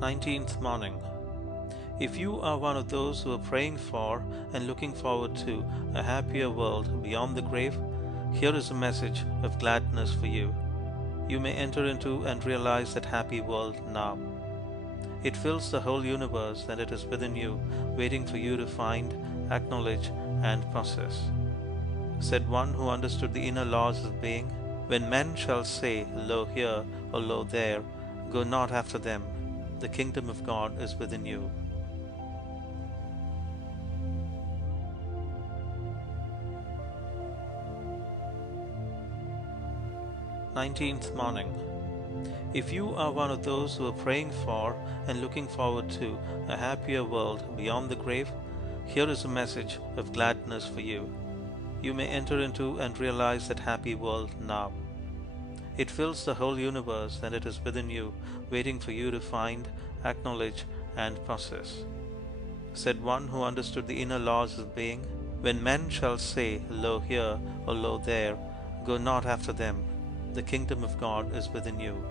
19th morning. If you are one of those who are praying for and looking forward to a happier world beyond the grave, here is a message of gladness for you. You may enter into and realize that happy world now. It fills the whole universe and it is within you, waiting for you to find, acknowledge, and possess. Said one who understood the inner laws of being, "When men shall say, Lo here, or Lo there, go not after them. The kingdom of God is within you." 19th morning. If you are one of those who are praying for and looking forward to a happier world beyond the grave, here is a message of gladness for you. You may enter into and realize that happy world now. It fills the whole universe and it is within you, waiting for you to find, acknowledge, and possess. Said one who understood the inner laws of being, "When men shall say, Lo here, or Lo there, go not after them. The kingdom of God is within you."